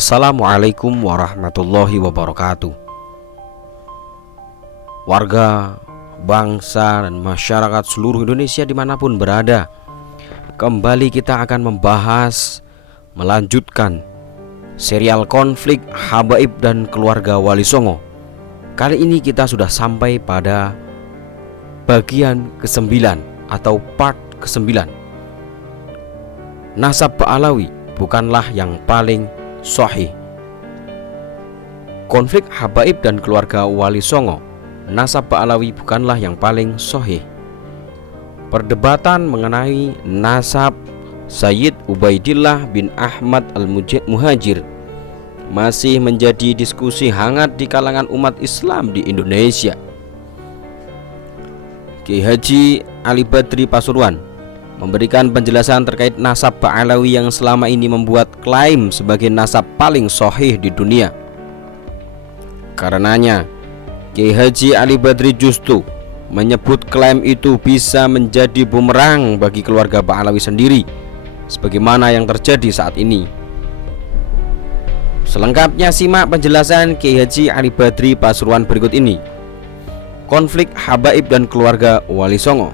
Assalamualaikum warahmatullahi wabarakatuh. Warga, bangsa, dan masyarakat seluruh Indonesia dimanapun berada, kembali kita akan melanjutkan serial konflik Habaib dan keluarga Wali Songo. Kali ini kita sudah sampai pada bagian ke-9 atau part ke-9. Nasab Ba'alawi bukanlah yang paling sahih. Konflik Habaib dan keluarga Wali Songo, nasab Ba'alawi bukanlah yang paling sahih. Perdebatan mengenai nasab Sayyid Ubaidillah bin Ahmad al-Muhajir masih menjadi diskusi hangat di kalangan umat Islam di Indonesia. Kiai Haji Ali Badri Pasuruan memberikan penjelasan terkait nasab Ba'alawi yang selama ini membuat klaim sebagai nasab paling sahih di dunia. Karenanya, Kiai Haji Ali Badri justru menyebut klaim itu bisa menjadi bumerang bagi keluarga Ba'alawi sendiri, sebagaimana yang terjadi saat ini. Selengkapnya simak penjelasan Kiai Haji Ali Badri Pasuruan berikut ini. Konflik Habaib dan keluarga Wali Songo,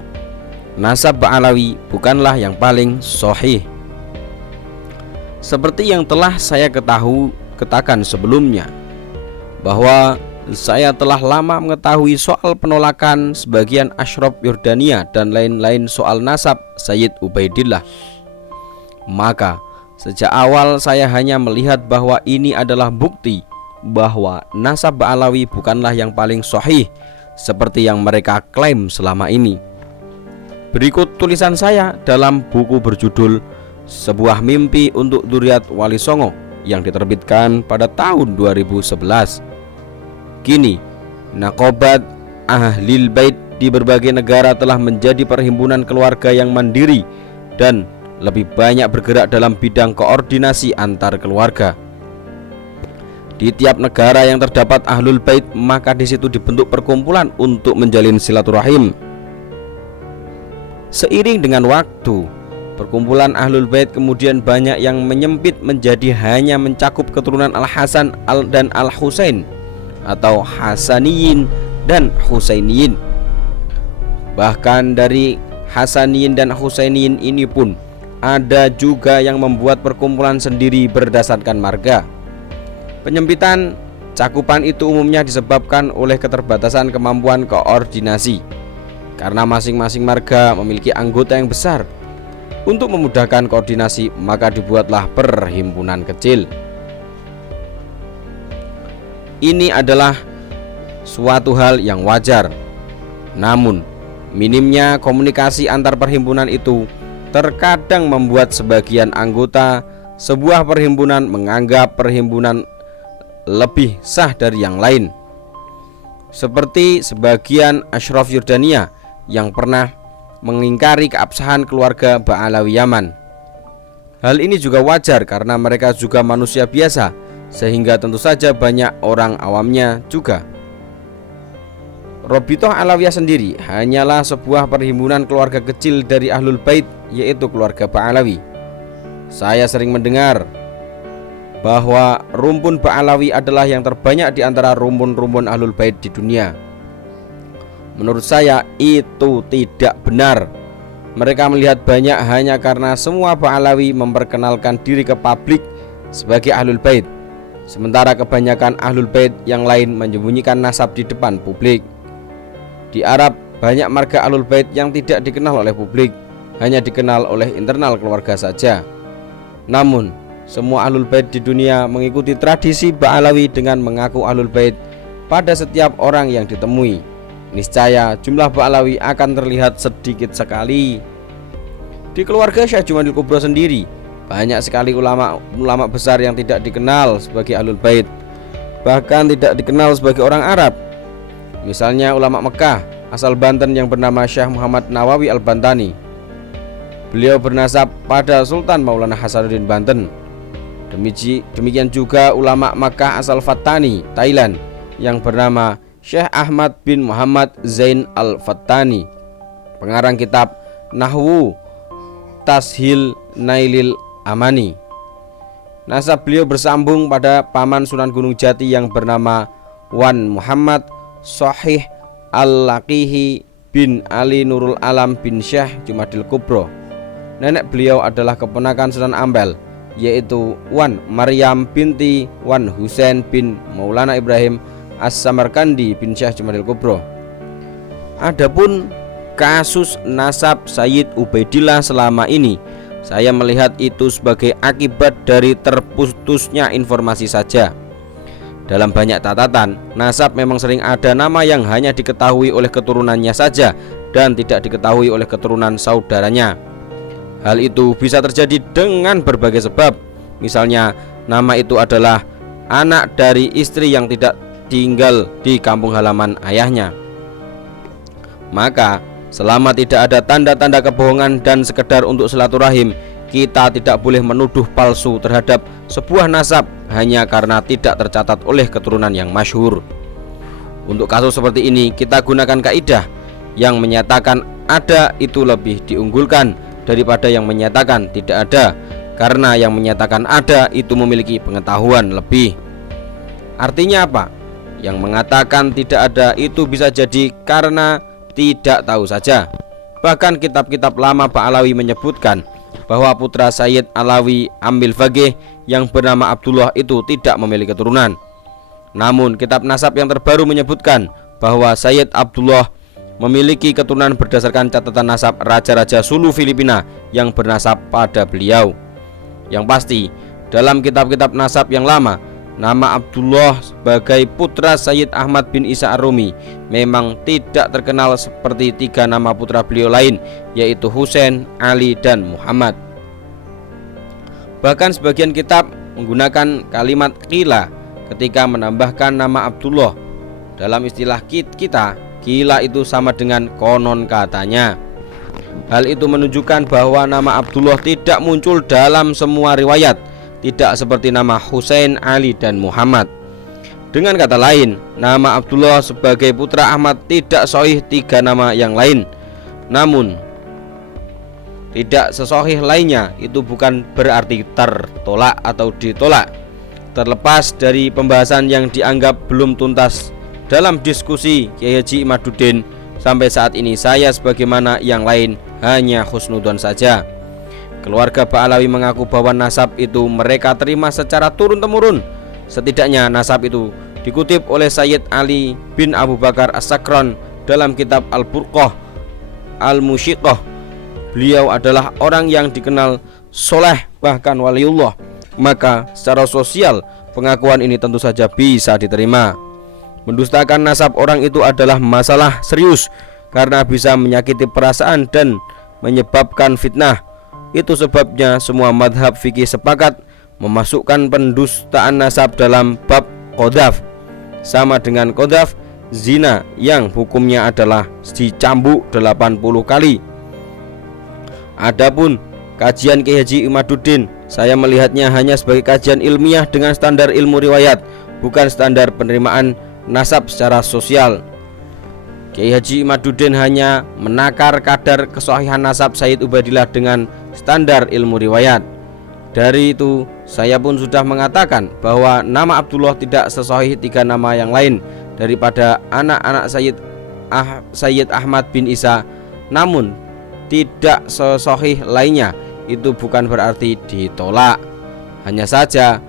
nasab Ba'alawi bukanlah yang paling sahih. Seperti yang telah saya katakan sebelumnya, bahwa saya telah lama mengetahui soal penolakan sebagian Ashraf Yordania dan lain-lain soal nasab Sayyid Ubaidillah. Maka sejak awal saya hanya melihat bahwa ini adalah bukti bahwa nasab Ba'alawi bukanlah yang paling sahih seperti yang mereka klaim selama ini. Berikut tulisan saya dalam buku berjudul Sebuah Mimpi untuk Dzurriyyat Wali Songo yang diterbitkan pada tahun 2011. Kini, Naqobat Ahlil Bait di berbagai negara telah menjadi perhimpunan keluarga yang mandiri dan lebih banyak bergerak dalam bidang koordinasi antar keluarga. Di tiap negara yang terdapat Ahlul Bait, maka di situ dibentuk perkumpulan untuk menjalin silaturahim. Seiring dengan waktu, perkumpulan Ahlul Bait kemudian banyak yang menyempit menjadi hanya mencakup keturunan Al-Hasan dan Al-Husain atau Hasaniyin dan Husainiyin. Bahkan dari Hasaniyin dan Husainiyin ini pun ada juga yang membuat perkumpulan sendiri berdasarkan marga. Penyempitan cakupan itu umumnya disebabkan oleh keterbatasan kemampuan koordinasi, karena masing-masing marga memiliki anggota yang besar. Untuk memudahkan koordinasi, maka dibuatlah perhimpunan kecil. Ini adalah suatu hal yang wajar. Namun, minimnya komunikasi antar perhimpunan itu terkadang membuat sebagian anggota sebuah perhimpunan menganggap perhimpunan lebih sah dari yang lain. Seperti sebagian Ashraf Yordania yang pernah mengingkari keabsahan keluarga Ba'alawi Yaman. Hal ini juga wajar karena mereka juga manusia biasa, sehingga tentu saja banyak orang awamnya juga. Robitoh Alawiyah sendiri hanyalah sebuah perhimpunan keluarga kecil dari Ahlul Bait, yaitu keluarga Ba'alawi. Saya sering mendengar bahwa rumpun Ba'alawi adalah yang terbanyak di antara rumpun-rumpun Ahlul Bait di dunia. Menurut saya itu tidak benar. Mereka melihat banyak hanya karena semua Ba'alawi memperkenalkan diri ke publik sebagai Ahlul Bait, sementara kebanyakan Ahlul Bait yang lain menyembunyikan nasab di depan publik. Di Arab banyak marga Ahlul Bait yang tidak dikenal oleh publik, hanya dikenal oleh internal keluarga saja. Namun semua Ahlul Bait di dunia mengikuti tradisi Ba'alawi dengan mengaku Ahlul Bait pada setiap orang yang ditemui. Niscaya jumlah Ba'alawi akan terlihat sedikit sekali. Di keluarga Syekh Jumadil Kubro sendiri banyak sekali ulama besar yang tidak dikenal sebagai Ahlul Bait, bahkan tidak dikenal sebagai orang Arab. Misalnya ulama Mekah asal Banten yang bernama Syekh Muhammad Nawawi Al-Bantani. Beliau bernasab pada Sultan Maulana Hasanuddin Banten. Demikian juga ulama Makkah asal Fattani, Thailand yang bernama Syekh Ahmad bin Muhammad Zain Al-Fattani, pengarang kitab Nahwu Tashil Nailil Amani. nasab beliau bersambung pada paman Sunan Gunung Jati yang bernama Wan Muhammad Shahih Al-Laqihi bin Ali Nurul Alam bin Syekh Jumadil Kubro. Nenek beliau adalah keponakan Sunan Ampel, yaitu Wan Maryam binti Wan Husain bin Maulana Ibrahim As-Samarkandi bin Syekh Jumadil Kubro. Adapun kasus nasab Sayyid Ubaidillah selama ini, saya melihat itu sebagai akibat dari terputusnya informasi saja. Dalam banyak catatan, nasab memang sering ada nama yang hanya diketahui oleh keturunannya saja dan tidak diketahui oleh keturunan saudaranya. Hal itu bisa terjadi dengan berbagai sebab. Misalnya, nama itu adalah anak dari istri yang tidak tinggal di kampung halaman ayahnya. Maka, selama tidak ada tanda-tanda kebohongan dan sekedar untuk silaturahim, kita tidak boleh menuduh palsu terhadap sebuah nasab hanya karena tidak tercatat oleh keturunan yang masyhur. Untuk kasus seperti ini, kita gunakan kaidah yang menyatakan ada itu lebih diunggulkan daripada yang menyatakan tidak ada, karena yang menyatakan ada itu memiliki pengetahuan lebih. Artinya apa? Yang mengatakan tidak ada itu bisa jadi karena tidak tahu saja. Bahkan kitab-kitab lama Ba'alawi menyebutkan bahwa putra Sayyid Alawi Ambil Faqih yang bernama Abdullah itu tidak memiliki keturunan. Namun kitab nasab yang terbaru menyebutkan bahwa Sayyid Abdullah memiliki keturunan berdasarkan catatan nasab raja-raja Sulu Filipina yang bernasab pada beliau. Yang pasti, dalam kitab-kitab nasab yang lama, nama Abdullah sebagai putra Sayyid Ahmad bin Isa Ar-Rumi memang tidak terkenal seperti tiga nama putra beliau lain, yaitu Husain, Ali, dan Muhammad. Bahkan sebagian kitab menggunakan kalimat qila ketika menambahkan nama Abdullah. Dalam istilah kita, qila itu sama dengan konon katanya. Hal itu menunjukkan bahwa nama Abdullah tidak muncul dalam semua riwayat, tidak seperti nama Husain, Ali, dan Muhammad. Dengan kata lain, nama Abdullah sebagai putra Ahmad tidak sahih tiga nama yang lain. Namun tidak sesahih lainnya itu bukan berarti tertolak atau ditolak. Terlepas dari pembahasan yang dianggap belum tuntas dalam diskusi Kiai Haji Imaduddin, sampai saat ini saya sebagaimana yang lain hanya husnudon saja. Keluarga Ba'alawi mengaku bahwa nasab itu mereka terima secara turun-temurun. Setidaknya nasab itu dikutip oleh Sayyid Ali bin Abu Bakar As-Sakran dalam kitab Al-Burqah Al-Musyiqah. Beliau adalah orang yang dikenal soleh, bahkan waliullah. Maka secara sosial pengakuan ini tentu saja bisa diterima. Mendustakan nasab orang itu adalah masalah serius karena bisa menyakiti perasaan dan menyebabkan fitnah. Itu sebabnya semua madhab fikih sepakat memasukkan pendustaan nasab dalam bab qadhaf, sama dengan qadhaf zina yang hukumnya adalah dicambuk 80 kali. Adapun kajian Kiai Haji Imaduddin, saya melihatnya hanya sebagai kajian ilmiah dengan standar ilmu riwayat, bukan standar penerimaan nasab secara sosial. Kiai Haji Imaduddin hanya menakar kadar kesahihan nasab Sayyid Ubaidillah dengan standar ilmu riwayat. Dari itu, saya pun sudah mengatakan bahwa nama Abdullah tidak sesahih tiga nama yang lain daripada anak-anak Sayyid Ahmad bin Isa. Namun tidak sesahih lainnya itu bukan berarti ditolak. Hanya saja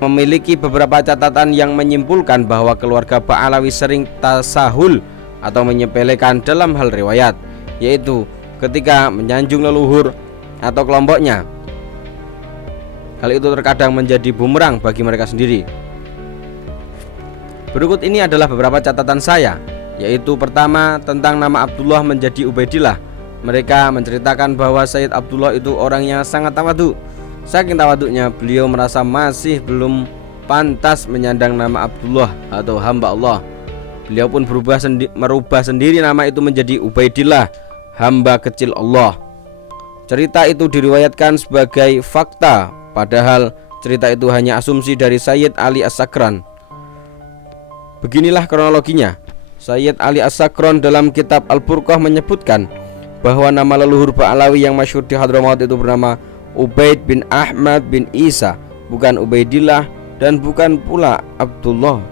memiliki beberapa catatan yang menyimpulkan bahwa keluarga Ba'alawi sering tasahul atau menyepelekan dalam hal riwayat, yaitu ketika menyanjung leluhur atau kelompoknya. Hal itu terkadang menjadi bumerang bagi mereka sendiri. Berikut ini adalah beberapa catatan saya, yaitu pertama tentang nama Abdullah menjadi Ubaidillah. Mereka menceritakan bahwa Sayyid Abdullah itu orangnya sangat tawadhu. Saking tawadhunya, beliau merasa masih belum pantas menyandang nama Abdullah atau hamba Allah. Beliau pun merubah sendiri nama itu menjadi Ubaidillah, hamba kecil Allah. Cerita itu diriwayatkan sebagai fakta, padahal cerita itu hanya asumsi dari Sayyid Ali As-Sakran. Beginilah kronologinya. Sayyid Ali As-Sakran dalam kitab Al-Burqah menyebutkan bahwa nama leluhur Ba'alawi yang masyhur di Hadramaut itu bernama Ubaid bin Ahmad bin Isa bukan Ubaidillah, dan bukan pula Abdullah.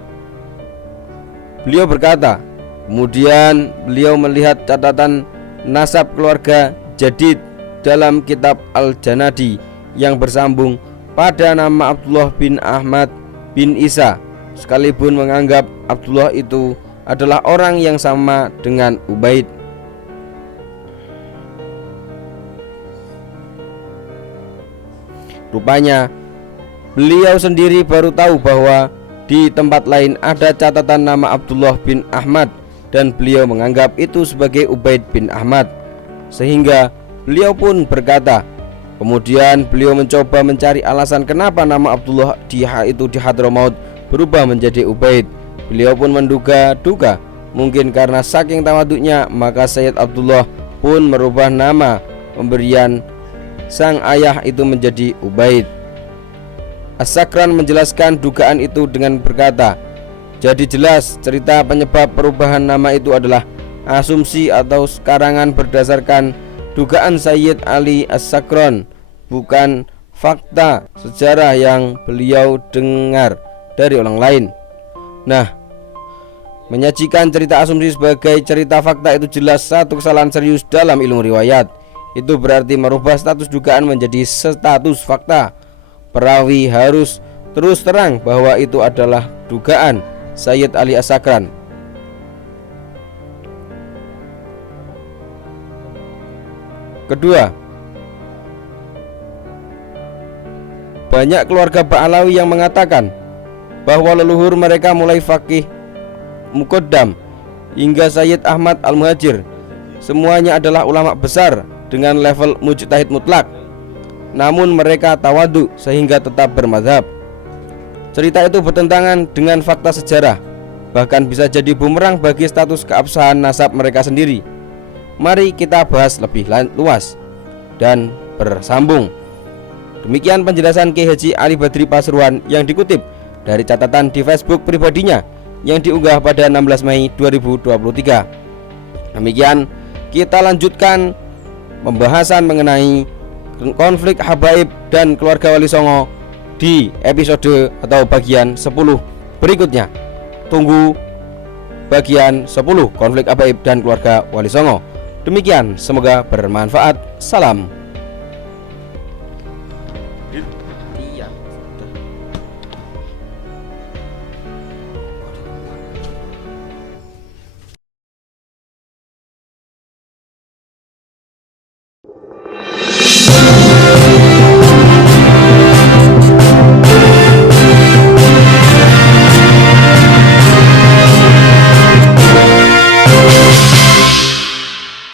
Beliau berkata, kemudian beliau melihat catatan nasab keluarga Jadid dalam kitab Al-Janadi yang bersambung pada nama Abdullah bin Ahmad bin Isa, sekalipun menganggap Abdullah itu adalah orang yang sama dengan Ubaid. Rupanya beliau sendiri baru tahu bahwa di tempat lain ada catatan nama Abdullah bin Ahmad dan beliau menganggap itu sebagai Ubaid bin Ahmad, sehingga beliau pun berkata, kemudian beliau mencoba mencari alasan kenapa nama Abdullah di Hadramaut berubah menjadi Ubaid. Beliau pun menduga-duga mungkin karena saking tawaduknya, maka Sayyid Abdullah pun merubah nama pemberian sang ayah itu menjadi Ubaid. As-Sakran menjelaskan dugaan itu dengan berkata, jadi jelas cerita penyebab perubahan nama itu adalah asumsi atau karangan berdasarkan dugaan Sayyid Ali As-Sakran, bukan fakta sejarah yang beliau dengar dari orang lain. Nah, menyajikan cerita asumsi sebagai cerita fakta itu jelas satu kesalahan serius dalam ilmu riwayat. Itu berarti merubah status dugaan menjadi status fakta. Perawi harus terus terang bahwa itu adalah dugaan Sayyid Ali As-Sakran. Kedua, banyak keluarga Ba'alawi yang mengatakan bahwa leluhur mereka mulai Faqih Muqaddam hingga Sayyid Ahmad Al-Muhajir semuanya adalah ulama besar dengan level mujtahid mutlak, namun mereka tawadu sehingga tetap bermadhab. Cerita itu bertentangan dengan fakta sejarah, bahkan bisa jadi bumerang bagi status keabsahan nasab mereka sendiri. Mari kita bahas lebih luas dan bersambung. Demikian penjelasan Kiai Haji Ali Badri Pasuruan yang dikutip dari catatan di Facebook pribadinya yang diunggah pada 16 Mei 2023. Demikian kita lanjutkan pembahasan mengenai konflik habaib dan keluarga Wali Songo di episode atau bagian 10 berikutnya. Tunggu bagian 10 konflik habaib dan keluarga Wali Songo. Demikian, semoga bermanfaat. Salam.